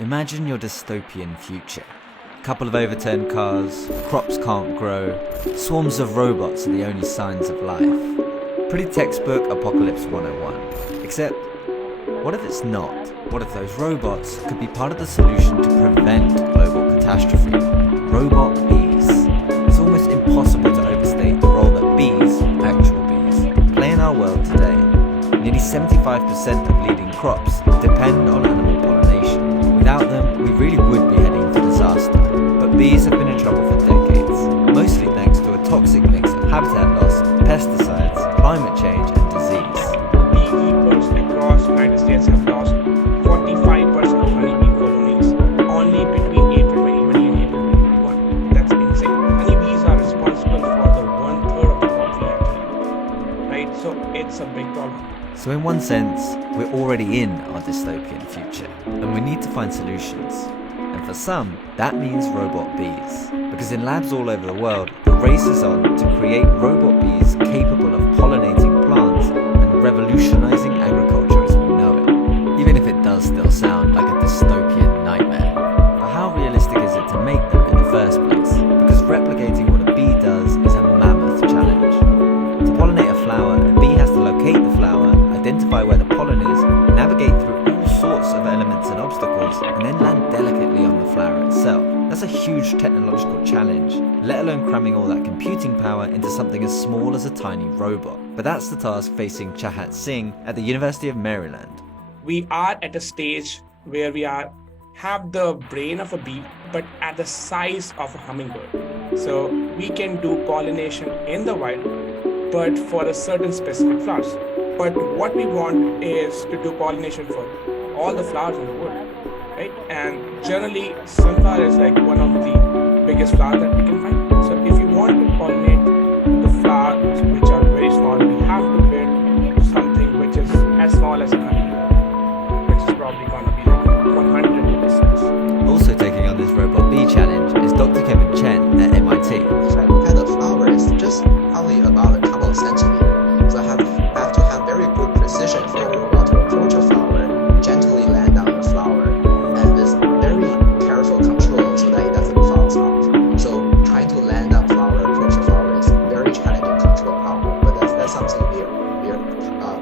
Imagine your dystopian future. A couple of overturned cars, crops can't grow, swarms of robots are the only signs of life. Pretty textbook Apocalypse 101. Except, what if it's not? What if those robots could be part of the solution to prevent global catastrophe? Robot bees. It's almost impossible to overstate the role that bees, actual bees, play in our world today. Nearly 75% of leading crops depend on animal pollination. Without them, we really would be heading for disaster. But bees have been in trouble for decades, mostly thanks to a toxic mix of habitat loss, pesticides, climate change, and disease. Beekeepers across the United States have lost 45% of honeybee colonies only between April 2020 and April 2021. That's insane. Honeybees are responsible for the 1/3 of the crop we have, right? So it's a big problem. So in one sense, we're already in our dystopian future, and we need to find solutions. And for some, that means robot bees. Because in labs all over the world, the race is on to create robot bees capable of pollinating plants and revolutionizing agriculture as we know it. Even if it does still sound like a dystopian nightmare. But how realistic is it to make them in the first place? Because replicating what a bee does is a mammoth challenge. To pollinate a flower, a bee has to locate the flower, identify where the pollen is, navigate through all sorts of elements and obstacles, and then land delicately on the flower itself. That's a huge technological challenge, let alone cramming all that computing power into something as small as a tiny robot. But that's the task facing Chahat Singh at the University of Maryland. We are at a stage where have the brain of a bee, but at the size of a hummingbird. So we can do pollination in the wild, but for a certain specific flowers. But what we want is to do pollination for all the flowers in the world, right? And generally, sunflower is like one of the biggest flowers that we can find. So if you want to pollinate the flowers which are very small, we have to build something which is as small as a honeybee, which is probably going to be like 100 in distance. Also taking on this robot bee challenge is Dr. Kevin Chen at MIT. If I look at the flower, it's just probably about a couple of centimeters. So I have to have very good precision for a robot to approach a flower, gently land on the flower, and with very careful control so that it doesn't fall off. So trying to land on flower, approach a flower is a very challenging control problem, but that's something we're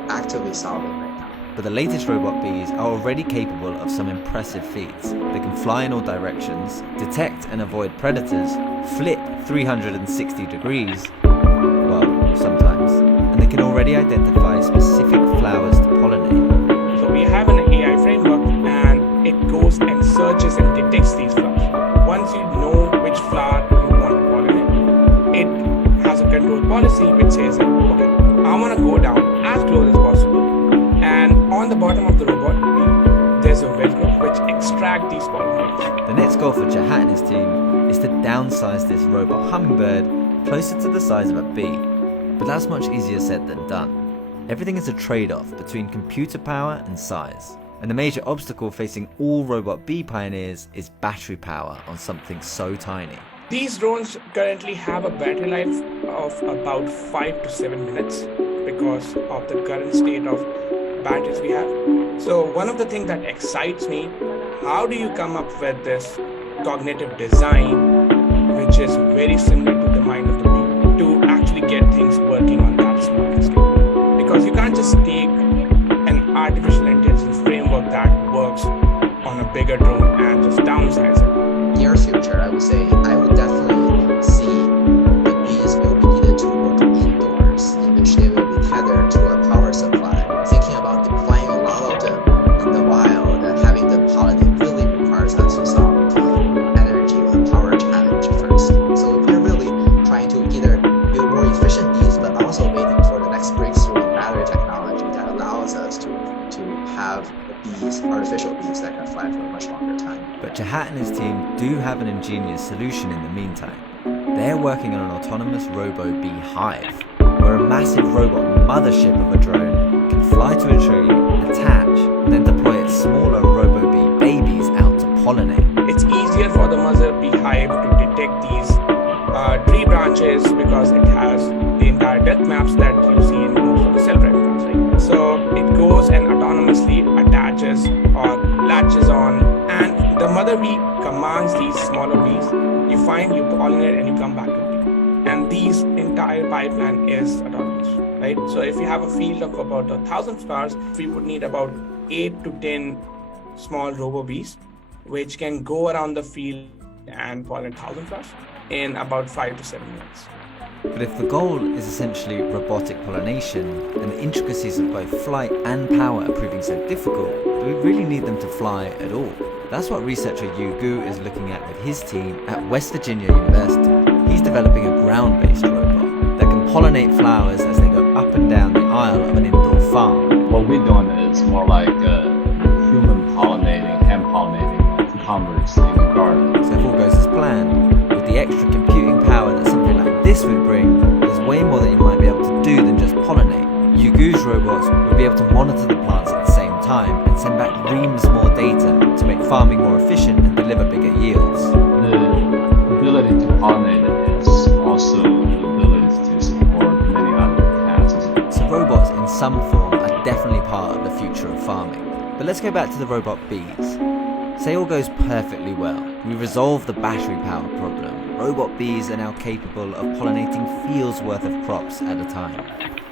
actively solving right now. But the latest robot bees are already capable of some impressive feats. They can fly in all directions, detect and avoid predators, flip 360 degrees, well, sometimes, and they can already identify specific flowers to pollinate. So we have an AI framework and it goes and searches and detects these flowers. Once you know which flower you want to pollinate, it has a control policy which says, okay, I want to go down as close as possible. And on the bottom of the robot, there's a Velcro which extracts these pollinators. The next goal for Chahat and his team is to downsize this robot hummingbird closer to the size of a bee. But that's much easier said than done. Everything is a trade-off between computer power and size. And the major obstacle facing all robot bee pioneers is battery power on something so tiny. These drones currently have a battery life of about 5 to 7 minutes because of the current state of batteries we have. So one of the things that excites me, how do you come up with this cognitive design which is very similar to the mind of the bee to actually get things working on that small scale? Because you can't just take an artificial intelligence framework that works on a bigger drone and just downsize it. Near future, I would say I would definitely see the bees will be needed to work indoors, in which they will be tethered to a power supply. Thinking about deploying a lot of them in the wild and having them pollinate really requires us to solve energy or power challenge first. So we're really trying to either build more efficient bees, but also waiting for the next breakthrough in battery technology that allows us to have bees, artificial bees that can fly for a much longer time. But Chahat and his team do have an ingenious solution in the meantime. They're working on an autonomous robo-bee hive, where a massive robot mothership of a drone can fly to a tree, attach, and then deploy its smaller robo-bee babies out to pollinate. It's easier for the mother beehive to detect these tree branches because it has the entire depth maps that you see in most of the self-driving cars, right? So it goes and autonomously attaches or latches on and another bee commands these smaller bees. You find, you pollinate, and you come back to the bee. And these entire pipeline is autonomous, right? So if you have a field of about 1,000 flowers, we would need about 8 to 10 small robo bees, which can go around the field and pollinate 1,000 flowers in about 5 to 7 minutes. But if the goal is essentially robotic pollination, and the intricacies of both flight and power are proving so difficult, do we really need them to fly at all? That's what researcher Yu Gu is looking at with his team at West Virginia University. He's developing a ground-based robot that can pollinate flowers as they go up and down the aisle of an indoor farm. What we're doing is more like human pollinating, hand pollinating cucumbers in the garden. So if all goes as planned, with the extra computing power that something like this would bring, there's way more that you might be able to do than just pollinate. Yu Gu's robots would be able to monitor the plants at the same time and send back reams more data to make farming more efficient and deliver bigger yields. The ability to pollinate is also the ability to support many other tasks. So robots in some form are definitely part of the future of farming. But let's go back to the robot bees. Say all goes perfectly well. We resolve the battery power problem. Robot bees are now capable of pollinating fields worth of crops at a time.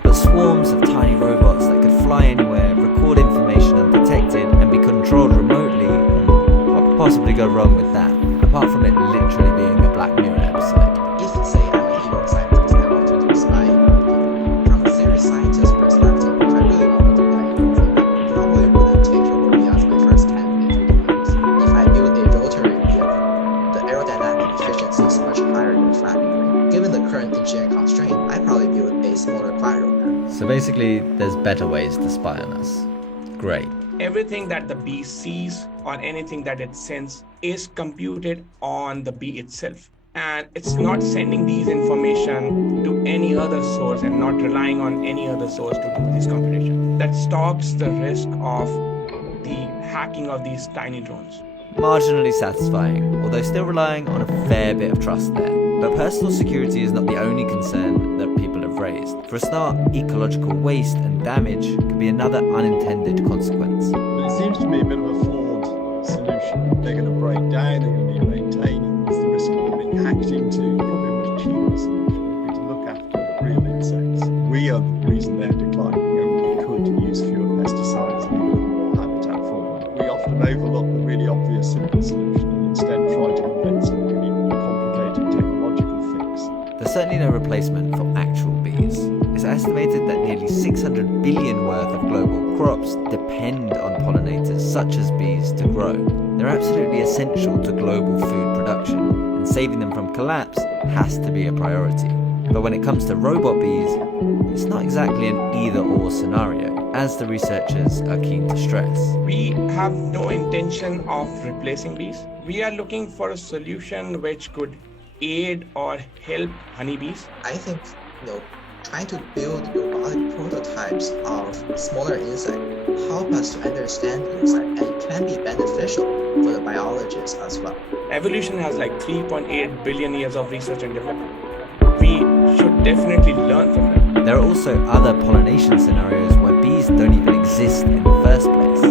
But swarms of tiny robots that could fly anywhere, record information undetected, and be controlled remotely, what could possibly go wrong with that? Apart from it literally being a Black Mirror episode. If, say, I'm an evil scientist and I want to do spying on people, from a serious scientist perspective, if I really want to do that evil thing, I probably wouldn't take Robo-Bee as my first candidate to do this. If I build a rotary vehicle, the aerodynamic efficiency is much higher than flapping wing. Given the current engineering constraint, I probably build a smaller Quadro. So basically, there's better ways to spy on us. Great. Everything that the bee sees or anything that it sends is computed on the bee itself. And it's not sending these information to any other source and not relying on any other source to do this computation. That stops the risk of the hacking of these tiny drones. Marginally satisfying, although still relying on a fair bit of trust there. But personal security is not the only concern that people have raised. For a start, ecological waste and damage could be another unintended consequence. But it seems to me a bit of a flawed solution. They're going to break down, they're going to need maintaining. There's the risk of them being hacked into. Probably a much cheaper solution would be to look after real insects. We are the reason they're declining, and we could use fewer pesticides and leave more habitat for them. We often overlook the really obvious simple solution and instead try to invent some really complicated technological fix. There's certainly no replacement for actual bees. It's estimated that nearly 600 billion worth of global crops depend on pollinators such as bees to grow. They're absolutely essential to global food production, and saving them from collapse has to be a priority. But when it comes to robot bees, it's not exactly an either-or scenario, as the researchers are keen to stress. We have no intention of replacing bees. We are looking for a solution which could aid or help honeybees. I think, trying to build robotic prototypes of smaller insects help us to understand insects, and it can be beneficial for the biologists as well. Evolution has like 3.8 billion years of research and development. We should definitely learn from them. There are also other pollination scenarios where bees don't even exist in the first place,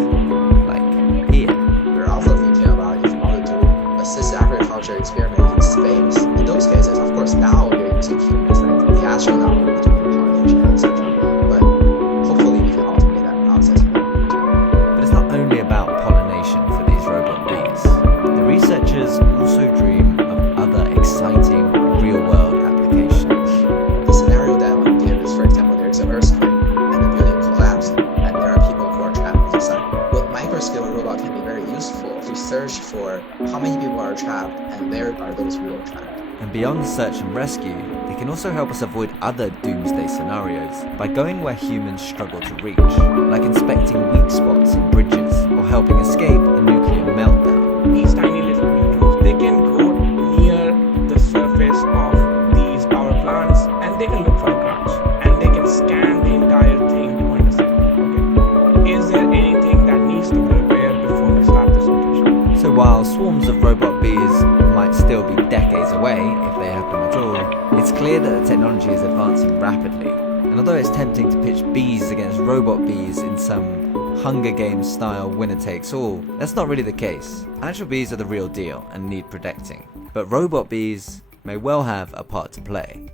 like here. We're also thinking about if you want to do assisted agriculture experiment in space. In those cases, of course, now you're using humans, like the astronaut will be doing pollination, etc. But hopefully we can automate that process. But it's not only about pollination for these robot bees. The researchers also dream of other exciting real-world applications. The scenario that I want to give is, for example, there's an earthquake and the building collapsed, and there are people who are trapped inside. Well, microscale robot can be very useful to search for how many people are trapped and where are those people trapped. And beyond search and rescue, they can also help us avoid other doomsday scenarios by going where humans struggle to reach, like inspecting weak spots in bridges or helping escape a nuclear meltdown. These tiny little beetles, they can go near the surface of these power plants and they can look for cracks and they can scan the entire thing to understand, okay, is there anything that needs to be repaired before we start this operation? So while swarms of robot bees might still be decades away, if they happen at all, it's clear that the technology is advancing rapidly. And although it's tempting to pitch bees against robot bees in some Hunger Games style winner takes all, that's not really the case. Actual bees are the real deal and need protecting. But robot bees may well have a part to play.